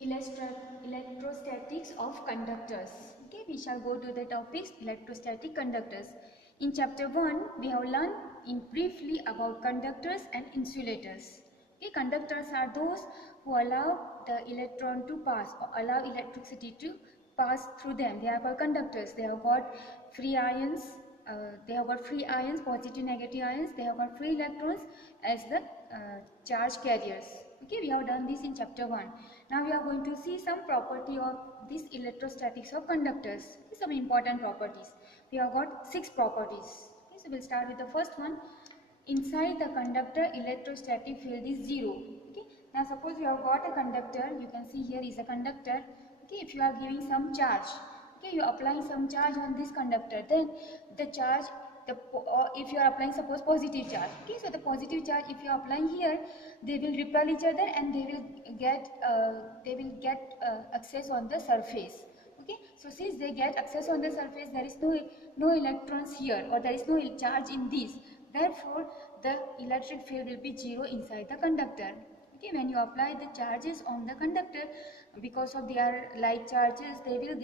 Electrostatics of conductors. Okay, we shall go to the topics electrostatic conductors. In chapter 1, we have learned in briefly about conductors and insulators. Okay, conductors are those who allow the electron to pass or allow electricity to pass through them. They are called conductors. They have got free ions. Positive, negative ions. They have got free electrons as the charge carriers. Okay, we have done this in chapter 1. Now we are going to see some property of this electrostatics of conductors. Some important properties. We have got 6 properties. Okay, so we'll start with the first one. Inside the conductor, electrostatic field is 0. Okay, now suppose you have got a conductor. You can see here is a conductor. Okay, if you are giving some charge, okay, you are applying some charge on this conductor, then the charge, if you are applying suppose positive charge, okay, so the positive charge if you are applying here, they will repel each other and they will get access on the surface. Okay, so since they get access on the surface, there is no electrons here, or there is no charge in this, therefore the electric field will be 0 inside the conductor. Okay, when you apply the charges on the conductor, because of their like charges, they will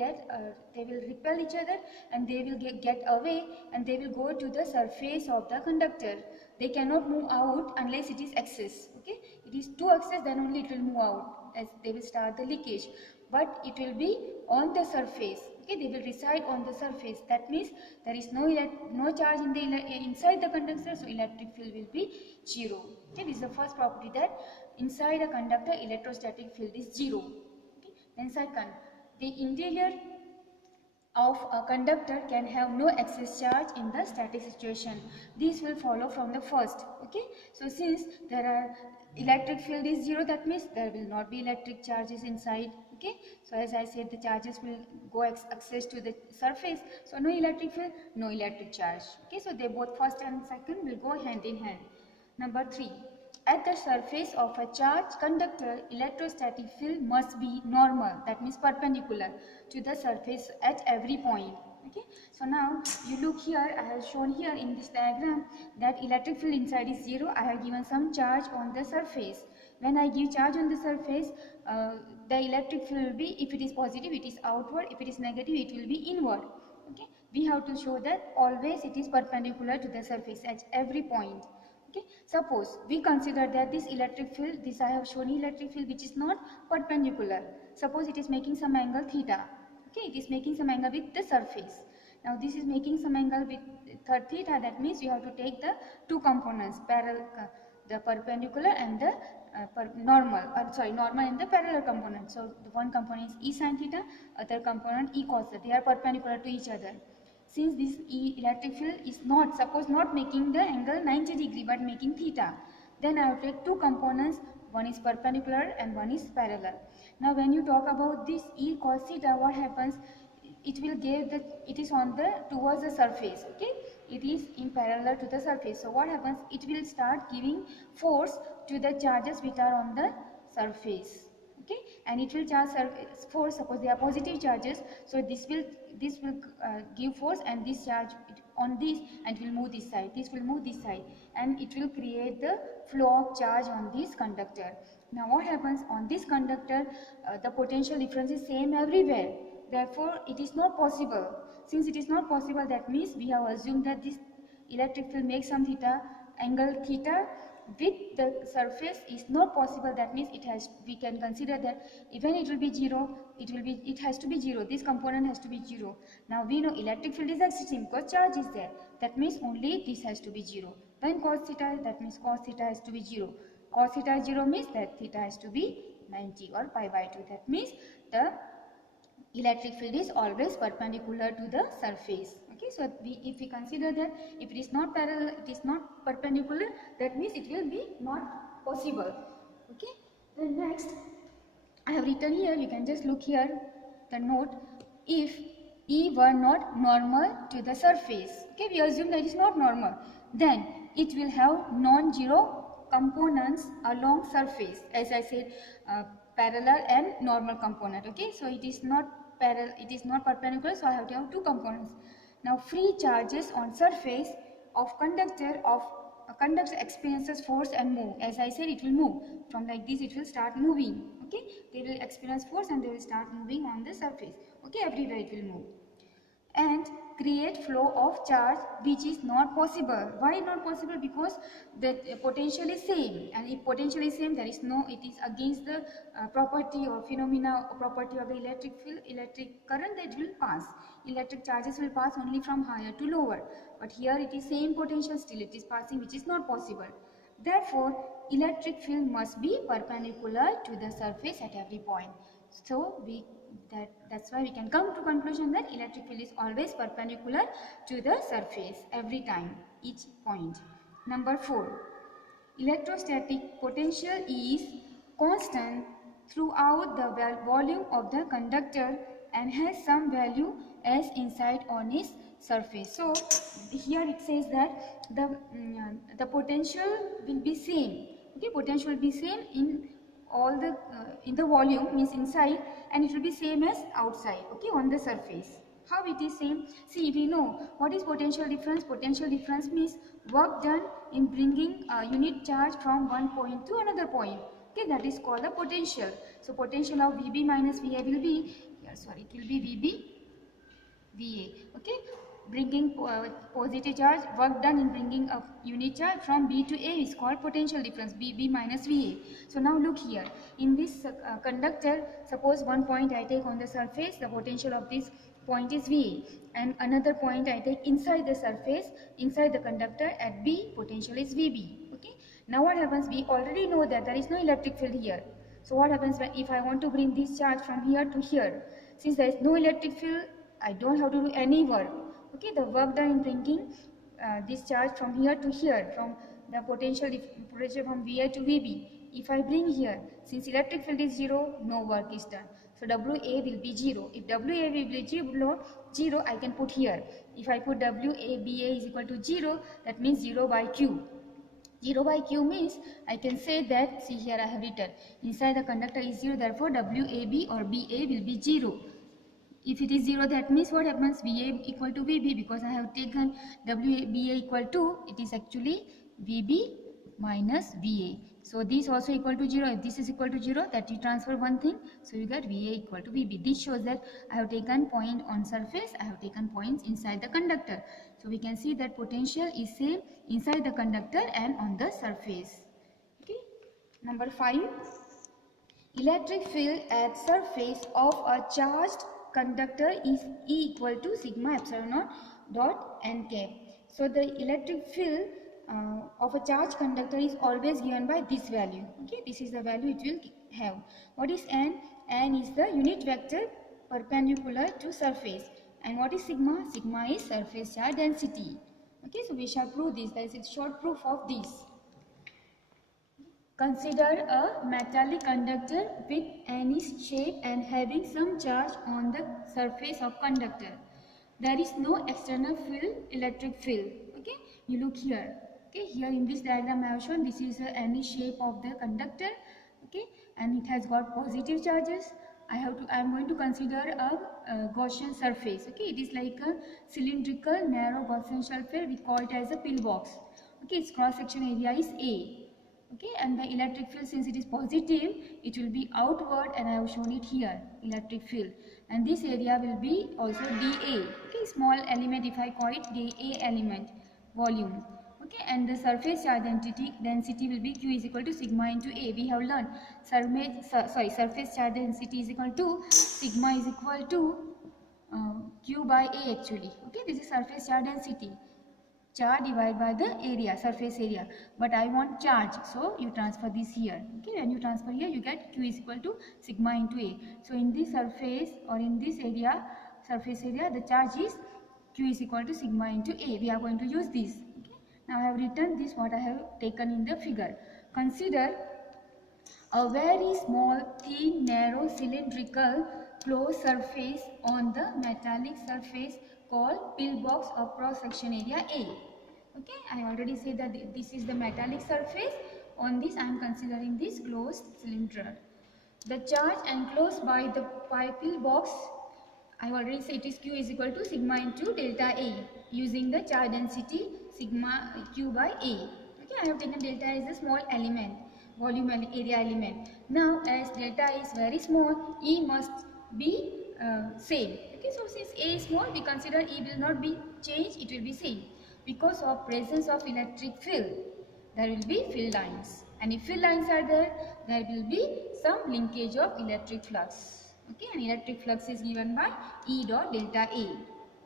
repel each other and they will get away and they will go to the surface of the conductor. They cannot move out unless it is excess. Okay, it is too excess, then only it will move out, as they will start the leakage, but it will be on the surface. Okay, they will reside on the surface. That means there is no charge in the inside the conductor, so electric field will be 0. Okay, this is the first property, that inside a conductor electrostatic field is 0. Okay, then second, the interior of a conductor can have no excess charge in the static situation. These will follow from the first. Okay, so since there are electric field is 0, that means there will not be electric charges inside. Okay, so as I said, the charges will go access to the surface, so no electric field, no electric charge. Okay, so they both first and second will go hand in hand. Number 3, at the surface of a charged conductor, electrostatic field must be normal, that means perpendicular to the surface at every point. Okay, so now you look here, I have shown here in this diagram that electric field inside is 0. I have given some charge on the surface. When I give charge on the surface, the electric field will be, if it is positive, it is outward, if it is negative, it will be inward. Okay, we have to show that always it is perpendicular to the surface at every point. Okay, suppose we consider that this electric field, this I have shown electric field which is not perpendicular. Suppose it is making some angle theta. Okay, it is making some angle with the surface. Now this is making some angle with theta. That means you have to take the two components, parallel, the perpendicular and the normal and the parallel component. So the one component is E sin theta, other component E cos theta. They are perpendicular to each other. Since this electric field is not making the angle 90 degree but making theta, then I will take two components, one is perpendicular and one is parallel. Now when you talk about this E cos theta, what happens? It will give it is on the towards the surface. Okay, it is in parallel to the surface. So what happens? It will start giving force to the charges which are on the surface. Okay, and it will charge force, suppose they are positive charges, so this will give force, and this charge on this, and it will move this side, this will move this side, and it will create the flow of charge on this conductor. Now what happens on this conductor? The potential difference is same everywhere, therefore it is not possible. Since it is not possible, that means we have assumed that this electric field makes some theta, angle theta with the surface is not possible. That means we can consider that even it will be 0, it has to be 0, this component has to be 0. Now we know electric field is existing because charge is there, that means only this has to be 0. When cos theta, that means cos theta has to be 0. Cos theta 0 means that theta has to be 90 or pi by 2. That means the electric field is always perpendicular to the surface. Okay, so if we consider that if it is not parallel, it is not perpendicular, that means it will be not possible. Okay, then next I have written here, you can just look here the note, if E were not normal to the surface. Okay, we assume that it is not normal, then it will have non-zero components along surface, as I said, parallel and normal component. Okay, so it is not parallel, it is not perpendicular, so I have to have two components. Now free charges on surface of conductor experiences force and move. As I said, it will move from like this, it will start moving. Okay, Okay, they will experience force and they will start moving on the surface. Okay, everywhere it will move and create flow of charge, which is not possible. Why not possible? Because the potential is same, and if potential is same, there is no, it is against the property or phenomena or property of the electric field, electric current, that will pass. Electric charges will pass only from higher to lower, but here it is same potential, still it is passing, which is not possible. Therefore, electric field must be perpendicular to the surface at every point. So that's why we can come to conclusion that electric field is always perpendicular to the surface every time, each point. Number 4. Electrostatic potential is constant throughout the volume of the conductor and has some value as inside on its surface. So here it says that the potential will be same. Okay, potential will be same in all the in the volume, means inside, and it will be same as outside. Okay, on the surface. How it is same? See, we know what is potential difference. Potential difference means work done in bringing a unit charge from one point to another point. Okay, that is called the potential. So potential of VB minus VA will be, it will be VB VA. Okay, bringing positive charge, work done in bringing a unit charge from B to A is called potential difference, BB minus VA. So now look here, in this conductor, suppose one point I take on the surface, the potential of this point is VA, and another point I take inside the surface, inside the conductor at B, potential is VB. Okay, now what happens? We already know that there is no electric field here. So what happens if I want to bring this charge from here to here? Since there is no electric field, I don't have to do any work. Okay, the work done in bringing this charge from here to here, from the potential from VA to VB. If I bring here, since electric field is 0, no work is done. So WA will be 0. If WA will be 0, I can put here. If I put WABA is equal to 0, that means 0 by Q. 0 by Q means I can say that, see here I have written, inside the conductor is 0, therefore WAB or BA will be 0. If it is 0, that means what happens? VA equal to VB, because I have taken WBA equal to, it is actually VB minus VA. So this also equal to 0. If this is equal to 0, that you transfer one thing, so you get VA equal to VB. This shows that I have taken point on surface, I have taken points inside the conductor. So we can see that potential is same inside the conductor and on the surface. Okay. Number 5. Electric field at surface of a charged conductor is E equal to sigma epsilon naught dot n cap. So the electric field of a charged conductor is always given by this value. Okay, this is the value it will have. What is n? N is the unit vector perpendicular to surface. And what is sigma? Sigma is surface charge density. Okay, so we shall prove this. There is a short proof of this. Consider a metallic conductor with any shape and having some charge on the surface of conductor. There is no external field, electric field. Okay, you look here. Okay, here in this diagram I have shown, this is any shape of the conductor. Okay, and it has got positive charges. I am going to consider a Gaussian surface. Okay, it is like a cylindrical narrow Gaussian surface. We call it as a pillbox. Okay, its cross section area is A. Okay, and the electric field, since it is positive, it will be outward, and I have shown it here, electric field. And this area will be also dA. Okay, small element, if I call it dA element, volume. Okay, and the surface charge density will be Q is equal to sigma into A. We have learned surface charge density is equal to sigma is equal to Q by A actually. Okay, this is surface charge density. Charge divided by the area, surface area, but I want charge, so you transfer this here. Okay, when you transfer here, you get Q is equal to sigma into A. So in this surface or in this area, surface area, the charge is Q is equal to sigma into A. We are going to use this. Okay, now I have written this, what I have taken in the figure. Consider a very small, thin, narrow, cylindrical closed surface on the metallic surface called pillbox of cross section area A. Okay, I already said that this is the metallic surface. On this I am considering this closed cylinder. The charge enclosed by the pillbox, I already said it is Q is equal to sigma into delta A using the charge density sigma Q by A. Okay, I have taken delta as a small element. volume area element. Now as delta is very small, E must be same. Okay, so since A is small, we consider E will not be changed, it will be same. Because of presence of electric field, there will be field lines, and if field lines are there, there will be some linkage of electric flux. Okay, and electric flux is given by E dot delta A.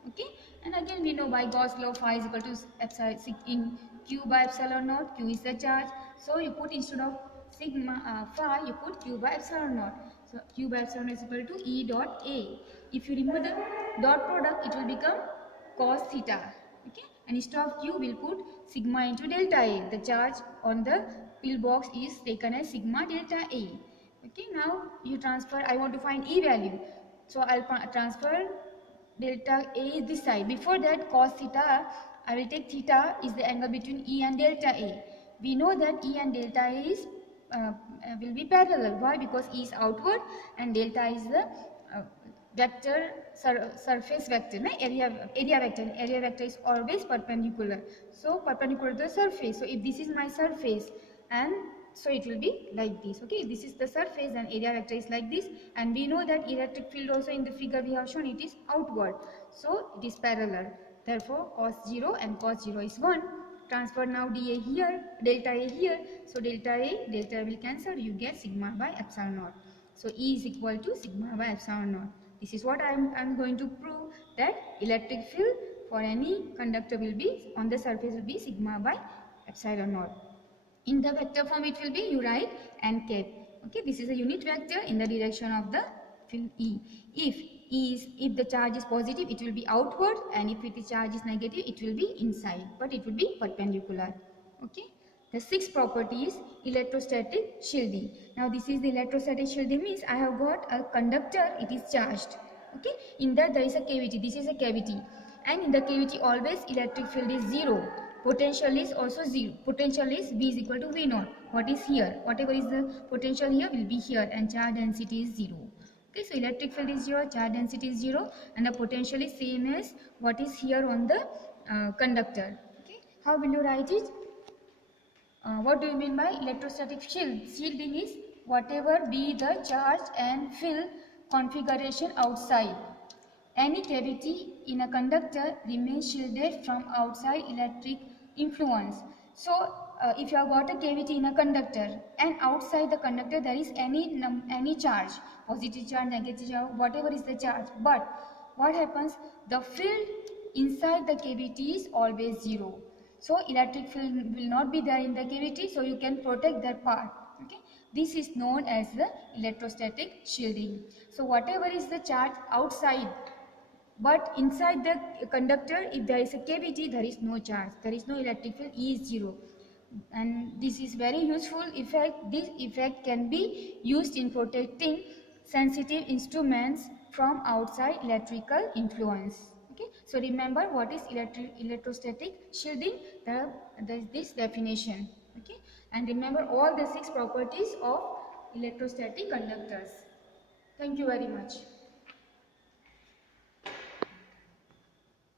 Okay, and again we know by Gauss law phi is equal to epsilon in Q by epsilon naught. Q is the charge, so you put instead of sigma phi, you put Q by epsilon naught. So Q by epsilon is equal to E dot A. If you remove the dot product, it will become cos theta. Okay, and instead of Q, we'll put sigma into delta A. The charge on the pillbox is taken as sigma delta A. Okay, now you transfer. I want to find E value, so I'll transfer delta A is this side. Before that, cos theta, I will take theta is the angle between E and delta A. We know that E and delta A is will be parallel. Why? Because E is outward and delta is the vector surface vector, area vector. Area vector is always perpendicular. So perpendicular to the surface. So if this is my surface, and so it will be like this. Okay, this is the surface and area vector is like this, and we know that electric field also in the figure we have shown it is outward, so it is parallel. Therefore cos 0 and cos 0 is 1. Transfer now dA here, delta A here, so delta A will cancel, you get sigma by epsilon naught. So E is equal to sigma by epsilon naught. This is what I am going to prove, that electric field for any conductor will be on the surface will be sigma by epsilon naught. In the vector form it will be, you write n cap. Okay, this is a unit vector in the direction of the field E. If the charge is positive, it will be outward, and if the charge is negative, it will be inside, but it will be perpendicular. Okay. The sixth property is electrostatic shielding. Now this is the electrostatic shielding, means I have got a conductor, it is charged. Okay, in that there is a cavity, this is a cavity, and in the cavity always electric field is 0. Potential is also 0. Potential is V is equal to V naught. What is here? Whatever is the potential here will be here, and charge density is 0. Okay, so electric field is 0, charge density is 0, and the potential is same as what is here on the conductor. Okay, how will you write it? What do you mean by electrostatic shield? Shielding is whatever be the charge and field configuration outside. Any cavity in a conductor remains shielded from outside electric influence. So, if you have got a cavity in a conductor and outside the conductor there is any charge, positive charge, negative charge, whatever is the charge, but what happens? The field inside the cavity is always 0. So electric field will not be there in the cavity, so you can protect that part. Okay, this is known as the electrostatic shielding. So whatever is the charge outside, but inside the conductor, if there is a cavity, there is no charge, there is no electric field, E is 0. And this is very useful effect. This effect can be used in protecting sensitive instruments from outside electrical influence. Okay, so remember what is electrostatic shielding. There is this definition. Okay, and remember all the 6 properties of electrostatic conductors. Thank you very much.